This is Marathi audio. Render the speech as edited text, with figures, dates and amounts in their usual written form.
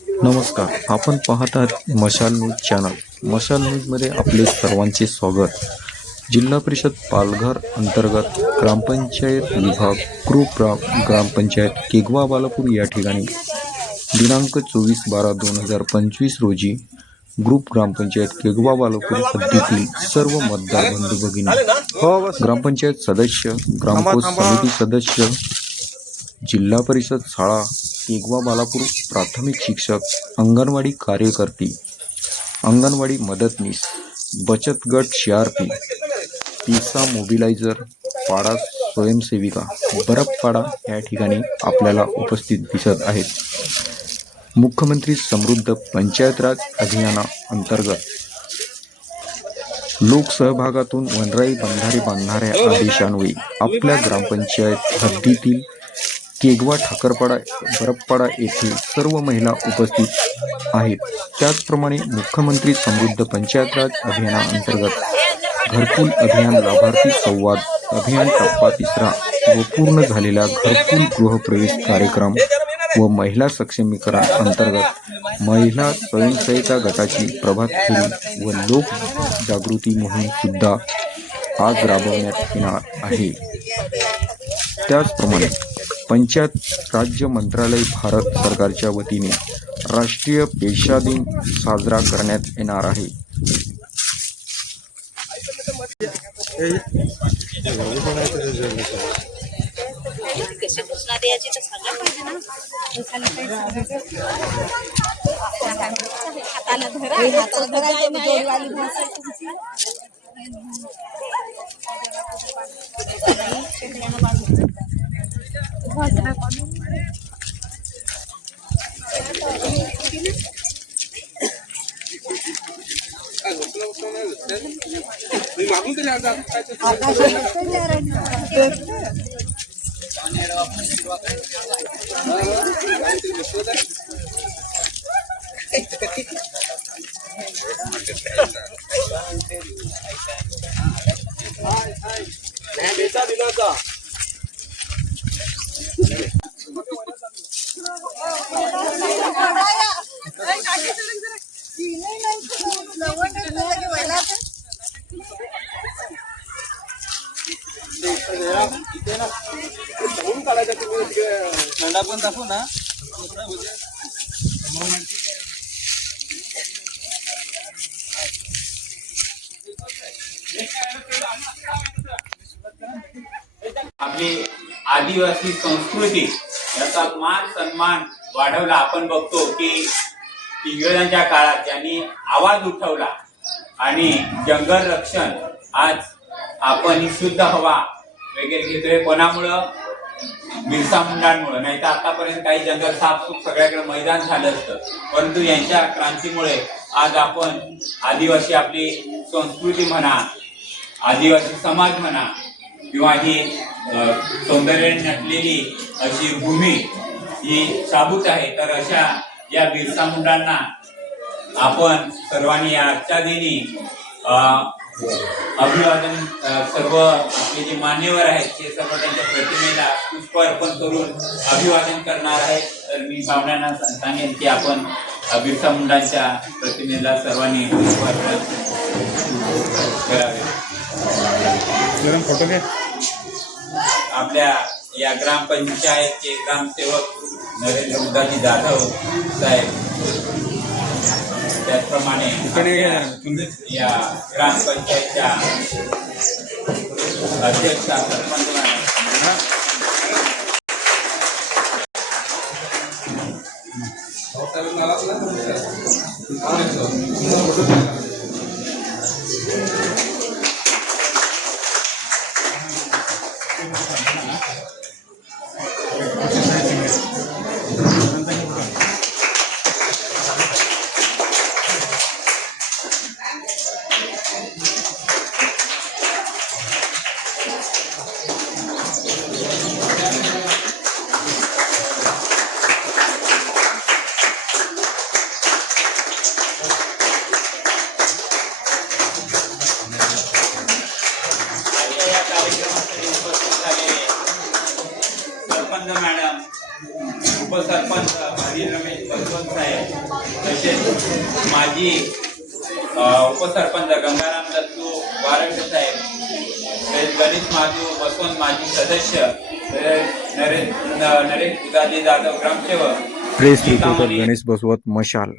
नमस्कार, आपण पाहत आहात मशाल न्यूज चॅनल. मशाल न्यूजमध्ये आपले सर्वांचे स्वागत. जिल्हा परिषद पालघर अंतर्गत ग्रामपंचायत विभाग ग्रामपंचायत केगवा बालापूर या ठिकाणी दिनांक 24/12/2025 रोजी ग्रुप ग्रामपंचायत केगवा बालापूर हद्दीतील सर्व मतदार बंधू भगिनी, ग्रामपंचायत सदस्य, ग्रामपोस्ट समिती सदस्य, जिल्हा परिषद शाळा केगवा बालापूर प्राथमिक शिक्षक, अंगणवाडी कार्यकर्ती, अंगणवाडी मदतनीस, बचत गट CRP, पिसा मोबिलायझर, पाडा स्वयंसेविका, बरफपाडा या ठिकाणी आपल्याला उपस्थित दिसत आहेत. मुख्यमंत्री समृद्ध पंचायत राज अभियानाअंतर्गत लोकसहभागातून वनराई बंधारे बांधणाऱ्या आदेशान्वये आपल्या ग्रामपंचायत हद्दीतील केगवा, ठाकरपाडा, बरफपाडा येथे सर्व महिला उपस्थित आहेत. त्याचप्रमाणे मुख्यमंत्री समृद्ध पंचायत राज अभियानाअंतर्गत घरकुल अभियान लाभार्थी संवाद अभियान टप्पा 3 व पूर्ण झालेला घरकुल गृहप्रवेश कार्यक्रम व महिला सक्षमीकरण अंतर्गत महिला स्वयंसहायता गटाची प्रभात फेरी व लोक जागृती मोहीम सुद्धा आज राबवण्यात येणार आहे. त्याचप्रमाणे पंचायत राज्य मंत्रालय भारत सरकारच्या वतीने राष्ट्रीय पेशा दिन साजरा करण्यात येणार आहे. आपली आदिवासी संस्कृती याचा मान सन्मान वाढवला. आपण बघतो की इंग्रजांच्या काळात त्यांनी आवाज उठवला आणि जंगल रक्षण आज आपण शुद्ध हवा वगैरे घेतोय. कोणामुळं? बिरसा मुंडांमुळे. नाही तर आतापर्यंत काही जंगल साफसूफ सगळ्याकडे मैदान झालं असतं, परंतु यांच्या क्रांतीमुळे आज आपण आदिवासी आपली संस्कृती म्हणा, आदिवासी समाज म्हणा किंवा ही सौंदर्याने नटलेली अशी भूमी ही शाबूत आहे. तर अशा या बिरसा मुंडांना आपण सर्वांनी या आजच्या दिनी अभिवादन, सर्व आपले जे मान्यवर आहेत ते सर्व त्यांच्या प्रतिमेला पुष्प अर्पण करून अभिवादन करणार आहेत. तर मी पाहुण्यांना सांगेन की आपण बिरसा मुंडांच्या प्रतिमेला सर्वांनी पुष्प अर्पण करावे. फोटो घे. आपल्या या ग्रामपंचायतचे ग्रामसेवक नरेंद्र मुदाजी जाधव साहेब, त्याचप्रमाणे या ग्रामपंचायतच्या अध्यक्षा सरपंच सरपंच मॅडम, उपसरपंच भारी रमेश बसवंत साहेब, माजी उपसरपंच गंगाराम दत्तू वारंगे साहेब, तसेच गणेश महादेव बसवंत माजी सदस्य, नरेश उदाजी जाधव ग्रामसेवक, प्रेस रिपोर्टर गणेश बसवत, मशाल.